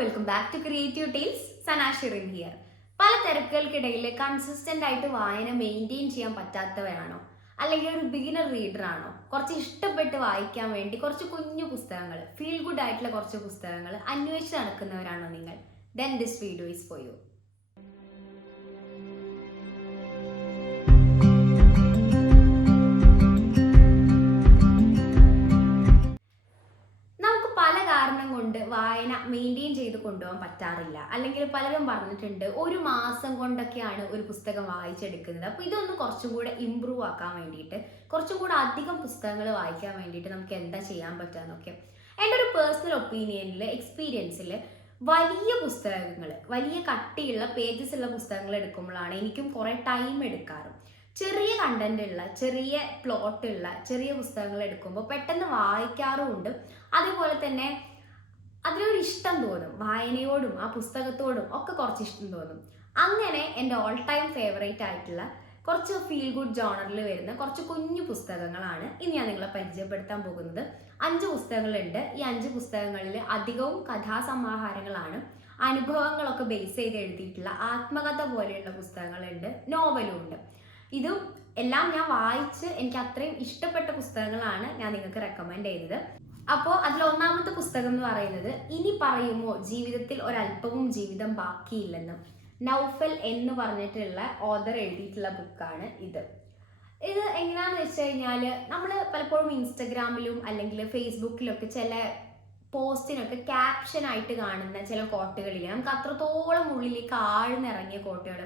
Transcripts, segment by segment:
Welcome back to creative tales. Sanashirin here. പല തിരക്കുകൾക്കിടയിൽ consistent ആയിട്ട് വായന മെയിൻറ്റെയിൻ ചെയ്യാൻ പറ്റാത്തവരാണോ, അല്ലെങ്കിൽ ഒരു ബിഗിനർ റീഡർ ആണോ? കുറച്ച് ഇഷ്ടപ്പെട്ട് വായിക്കാൻ വേണ്ടി കുറച്ച് കുഞ്ഞു പുസ്തകങ്ങൾ, ഫീൽ ഗുഡ് ആയിട്ടുള്ള കുറച്ച് പുസ്തകങ്ങൾ അന്വേഷിച്ച് നടക്കുന്നവരാണോ നിങ്ങൾ? Then this video is for you. വായന മെയിൻറ്റെയിൻ ചെയ്ത് കൊണ്ടുപോകാൻ പറ്റാറില്ല, അല്ലെങ്കിൽ പലരും പറഞ്ഞിട്ടുണ്ട് ഒരു മാസം കൊണ്ടൊക്കെയാണ് ഒരു പുസ്തകം വായിച്ചെടുക്കുന്നത്. അപ്പോൾ ഇതൊന്ന് കുറച്ചും കൂടെ ഇമ്പ്രൂവ് ആക്കാൻ വേണ്ടിയിട്ട്, കുറച്ചും കൂടെ അധികം പുസ്തകങ്ങൾ വായിക്കാൻ വേണ്ടിയിട്ട് നമുക്ക് എന്താ ചെയ്യാൻ പറ്റുക? എൻ്റെ ഒരു പേഴ്സണൽ ഒപ്പീനിയനിൽ, എക്സ്പീരിയൻസിൽ വലിയ പുസ്തകങ്ങൾ, വലിയ കട്ടിയുള്ള പേജസ് ഉള്ള പുസ്തകങ്ങൾ എടുക്കുമ്പോഴാണ് എനിക്കും കുറേ ടൈം എടുക്കാറ്. ചെറിയ കണ്ടന്റ് ഉള്ള, ചെറിയ പ്ലോട്ടുള്ള ചെറിയ പുസ്തകങ്ങൾ എടുക്കുമ്പോൾ പെട്ടെന്ന് വായിക്കാറുമുണ്ട്. അതേപോലെ തന്നെ അതിലൊരു ഇഷ്ടം തോന്നും, വായനയോടും ആ പുസ്തകത്തോടും ഒക്കെ കുറച്ച് ഇഷ്ടം തോന്നും. അങ്ങനെ എൻ്റെ ഓൾ ടൈം ഫേവറേറ്റ് ആയിട്ടുള്ള കുറച്ച് ഫീൽ ഗുഡ് ജോണറിൽ വരുന്ന കുറച്ച് കുഞ്ഞു പുസ്തകങ്ങളാണ് ഇനി ഞാൻ നിങ്ങളെ പരിചയപ്പെടുത്താൻ പോകുന്നത്. 5 പുസ്തകങ്ങളുണ്ട്. ഈ 5 പുസ്തകങ്ങളിൽ അധികവും കഥാസമാഹാരങ്ങളാണ്. അനുഭവങ്ങളൊക്കെ ബേസ് ചെയ്ത് എഴുതിയിട്ടുള്ള ആത്മകഥ പോലെയുള്ള പുസ്തകങ്ങളുണ്ട്, നോവലും ഉണ്ട്. ഇതും എല്ലാം ഞാൻ വായിച്ച് എനിക്ക് അത്രയും ഇഷ്ടപ്പെട്ട പുസ്തകങ്ങളാണ് ഞാൻ നിങ്ങൾക്ക് റെക്കമെൻഡ് ചെയ്തത്. അപ്പോൾ അതിൽ ഒന്നാമത്തെ പുസ്തകം എന്ന് പറയുന്നത് ഇനി പറയുമോ ജീവിതത്തിൽ ഒരല്പവും ജീവിതം ബാക്കിയില്ലെന്ന്, നൗഫൽ എന്ന് പറഞ്ഞിട്ടുള്ള ഓഥർ എഴുതിയിട്ടുള്ള ബുക്കാണ് ഇത്. ഇത് എങ്ങനെയാണെന്ന് വെച്ച് കഴിഞ്ഞാൽ, നമ്മൾ പലപ്പോഴും ഇൻസ്റ്റഗ്രാമിലും അല്ലെങ്കിൽ ഫേസ്ബുക്കിലൊക്കെ ചില പോസ്റ്റിനൊക്കെ ക്യാപ്ഷനായിട്ട് കാണുന്ന ചില കോട്ടുകളില്ലേ, നമുക്ക് അത്രത്തോളം ഉള്ളിലേക്ക് ആഴ്ന്നിറങ്ങിയ കോട്ടുകൾ,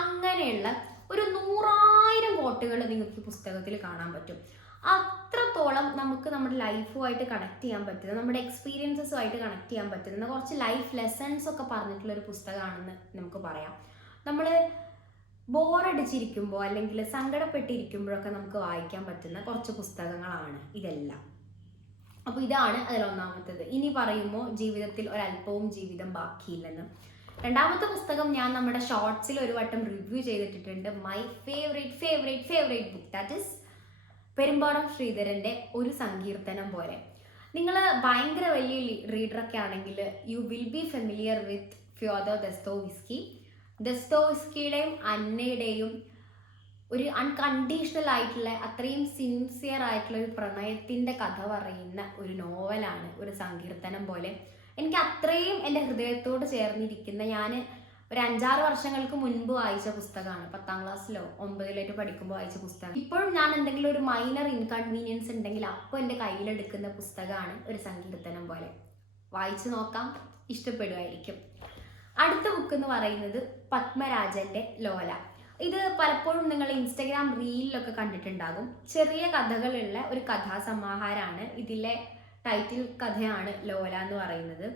അങ്ങനെയുള്ള ഒരു 100,000 കോട്ടുകൾ നിങ്ങൾക്ക് ഈ പുസ്തകത്തിൽ കാണാൻ പറ്റും. അത്രത്തോളം നമുക്ക് നമ്മുടെ ലൈഫുമായിട്ട് കണക്ട് ചെയ്യാൻ പറ്റുന്ന, നമ്മുടെ എക്സ്പീരിയൻസസുമായിട്ട് കണക്ട് ചെയ്യാൻ പറ്റുന്ന കുറച്ച് ലൈഫ് ലെസൺസ് ഒക്കെ പറഞ്ഞിട്ടുള്ള ഒരു പുസ്തകമാണെന്ന് നമുക്ക് പറയാം. നമ്മൾ ബോറടിച്ചിരിക്കുമ്പോൾ അല്ലെങ്കിൽ സങ്കടപ്പെട്ടിരിക്കുമ്പോഴൊക്കെ നമുക്ക് വായിക്കാൻ പറ്റുന്ന കുറച്ച് പുസ്തകങ്ങളാണ് ഇതെല്ലാം. അപ്പോൾ ഇതാണ് അതിലൊന്നാമത്തേത്, ഇനി പറയുമ്പോൾ ജീവിതത്തിൽ ഒരല്പവും ജീവിതം ബാക്കിയില്ലെന്ന്. രണ്ടാമത്തെ പുസ്തകം ഞാൻ നമ്മുടെ ഷോർട്സിൽ ഒരു വട്ടം റിവ്യൂ ചെയ്തിട്ടുണ്ട്. My favourite book, that is Perumbadavam ശ്രീധരൻ്റെ ഒരു സങ്കീർത്തനം പോലെ. നിങ്ങൾ ഭയങ്കര വലിയ റീഡറൊക്കെ ആണെങ്കിൽ you will be familiar with Fyodor ദസ്തോവ്സ്കിയുടെയും അന്നയുടെയും ഒരു അൺകണ്ടീഷണൽ ആയിട്ടുള്ള, അത്രയും സിൻസിയർ ആയിട്ടുള്ള ഒരു പ്രണയത്തിൻ്റെ കഥ പറയുന്ന ഒരു നോവലാണ് ഒരു സങ്കീർത്തനം പോലെ. എനിക്ക് അത്രയും എൻ്റെ ഹൃദയത്തോട് ചേർന്നിരിക്കുന്ന, ഞാൻ ഒരു 5-6 വർഷങ്ങൾക്ക് മുൻപ് വായിച്ച പുസ്തകമാണ്. 10ാം ക്ലാസ്സിലോ 9ായിട്ട് പഠിക്കുമ്പോൾ വായിച്ച പുസ്തകം. ഇപ്പോഴും ഞാൻ എന്തെങ്കിലും ഒരു മൈനർ ഇൻകൺവീനിയൻസ് ഉണ്ടെങ്കിൽ അപ്പോൾ എൻ്റെ കയ്യിലെടുക്കുന്ന പുസ്തകമാണ് ഒരു സങ്കീർത്തനം പോലെ. വായിച്ചു നോക്കാം, ഇഷ്ടപ്പെടുമായിരിക്കും. അടുത്ത ബുക്ക് എന്ന് പറയുന്നത് പത്മരാജൻ്റെ ലോല. ഇത് പലപ്പോഴും നിങ്ങൾ ഇൻസ്റ്റഗ്രാം റീലിലൊക്കെ കണ്ടിട്ടുണ്ടാകും. ചെറിയ കഥകളുള്ള ഒരു കഥാസമാഹാരമാണ്. ഇതിലെ ടൈറ്റിൽ കഥയാണ് ലോല എന്ന് പറയുന്നത്.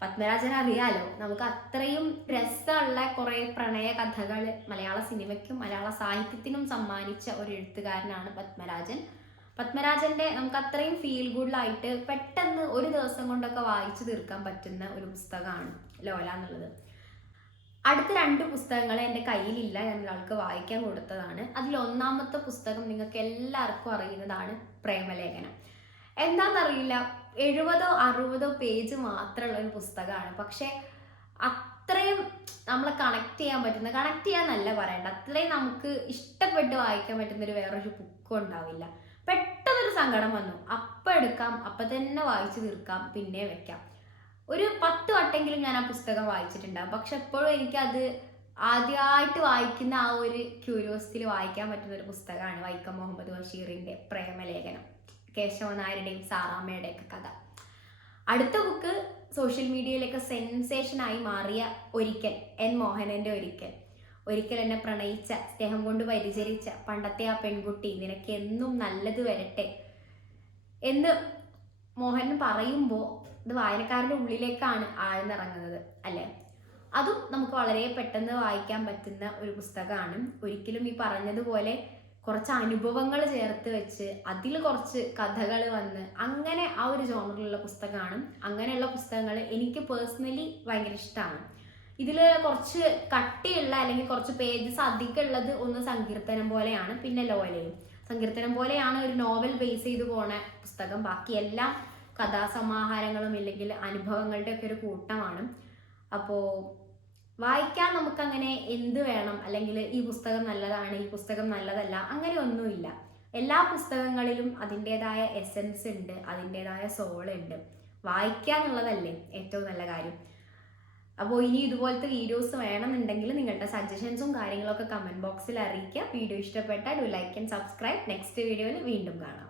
പത്മരാജൻ അറിയാലോ, നമുക്ക് അത്രയും രസമുള്ള കുറേ പ്രണയ കഥകൾ മലയാള സിനിമയ്ക്കും മലയാള സാഹിത്യത്തിനും സമ്മാനിച്ച ഒരു എഴുത്തുകാരനാണ് പത്മരാജൻ്റെ നമുക്ക് അത്രയും ഫീൽ ഗുഡായിട്ട് പെട്ടെന്ന് ഒരു ദിവസം കൊണ്ടൊക്കെ വായിച്ചു തീർക്കാൻ പറ്റുന്ന ഒരു പുസ്തകമാണ് ലോല എന്നുള്ളത്. അടുത്ത 2 പുസ്തകങ്ങൾ എൻ്റെ കയ്യിലില്ല, ഞാൻ ഒരാൾക്ക് വായിക്കാൻ കൊടുത്തതാണ്. അതിൽ ഒന്നാമത്തെ പുസ്തകം നിങ്ങൾക്ക് എല്ലാവർക്കും അറിയുന്നതാണ് പ്രേമലേഖനം. എന്താണെന്നറിയില്ല, 70-60 പേജ് മാത്രമുള്ള ഒരു പുസ്തകമാണ്. പക്ഷെ അത്രയും നമ്മളെ കണക്ട് ചെയ്യാന്നല്ല പറയേണ്ട, അത്രയും നമുക്ക് ഇഷ്ടപ്പെട്ട് വായിക്കാൻ പറ്റുന്ന ഒരു വേറൊരു ബുക്കും ഉണ്ടാവില്ല. പെട്ടെന്നൊരു സങ്കടം വന്നു, അപ്പം എടുക്കാം, അപ്പം തന്നെ വായിച്ചു തീർക്കാം, പിന്നെ വെക്കാം. ഒരു 10 വട്ടെങ്കിലും ഞാൻ ആ പുസ്തകം വായിച്ചിട്ടുണ്ടാകും. പക്ഷെ എപ്പോഴും എനിക്കത് ആദ്യമായിട്ട് വായിക്കുന്ന ആ ഒരു ക്യൂരിയോസിറ്റിയിൽ വായിക്കാൻ പറ്റുന്ന ഒരു പുസ്തകമാണ് വൈക്കം മുഹമ്മദ് ബഷീറിൻ്റെ പ്രേമലേഖനം, കേശവ നായരുടെയും സാറാമ്മയുടെയും ഒക്കെ കഥ. അടുത്ത ബുക്ക് സോഷ്യൽ മീഡിയയിലൊക്കെ സെൻസേഷനായി മാറിയ ഒരിക്കൽ, എൻ മോഹനൻ്റെ ഒരിക്കൽ എന്നെ പ്രണയിച്ച, സ്നേഹം കൊണ്ട് പരിചരിച്ച പണ്ടത്തെ ആ പെൺകുട്ടി, നിനക്ക് എന്നും നല്ലത് വരട്ടെ എന്ന് മോഹൻ പറയുമ്പോൾ ഇത് വായനക്കാരുടെ ഉള്ളിലേക്കാണ് ആഴ്ന്നിറങ്ങുന്നത് അല്ലേ. അതും നമുക്ക് വളരെ പെട്ടെന്ന് വായിക്കാൻ പറ്റുന്ന ഒരു പുസ്തകമാണ്. ഒരിക്കലും ഈ പറഞ്ഞതുപോലെ കുറച്ച് അനുഭവങ്ങൾ ചേർത്ത് വെച്ച് അതിൽ കുറച്ച് കഥകൾ വന്ന് അങ്ങനെ ആ ഒരു ജോണറിലുള്ള പുസ്തകമാണ്. അങ്ങനെയുള്ള പുസ്തകങ്ങൾ എനിക്ക് പേഴ്സണലി ഭയങ്കര ഇഷ്ടമാണ്. ഇതിൽ കുറച്ച് കട്ടിയുള്ള അല്ലെങ്കിൽ കുറച്ച് പേജസ് അധികം ഉള്ളത് ഒന്ന് സങ്കീർത്തനം പോലെയാണ്, പിന്നെ ലോലയും. സങ്കീർത്തനം പോലെയാണ് ഒരു നോവൽ ബേസ് ചെയ്ത് പോണ പുസ്തകം, ബാക്കിയെല്ലാം കഥാസമാഹാരങ്ങളും ഇല്ലെങ്കിൽ അനുഭവങ്ങളുടെ ഒക്കെ ഒരു കൂട്ടമാണ്. അപ്പോൾ വായിക്കാൻ നമുക്കങ്ങനെ എന്ത് വേണം, അല്ലെങ്കിൽ ഈ പുസ്തകം നല്ലതാണ്, ഈ പുസ്തകം നല്ലതല്ല, അങ്ങനെ ഒന്നുമില്ല. എല്ലാ പുസ്തകങ്ങളിലും അതിൻ്റെതായ എസൻസ് ഉണ്ട്, അതിൻ്റെതായ സോൾ ഉണ്ട്. വായിക്കുക എന്നുള്ളതല്ലേ ഏറ്റവും നല്ല കാര്യം. അപ്പോൾ ഇനി ഇതുപോലത്തെ വീഡിയോസ് വേണമെന്നുണ്ടെങ്കിൽ നിങ്ങളുടെ സജഷൻസും കാര്യങ്ങളൊക്കെ കമൻറ്റ് ബോക്സിൽ അറിയിക്കുക. വീഡിയോ ഇഷ്ടപ്പെട്ടാൽ do like and subscribe. Next വീഡിയോയിൽ വീണ്ടും കാണാം.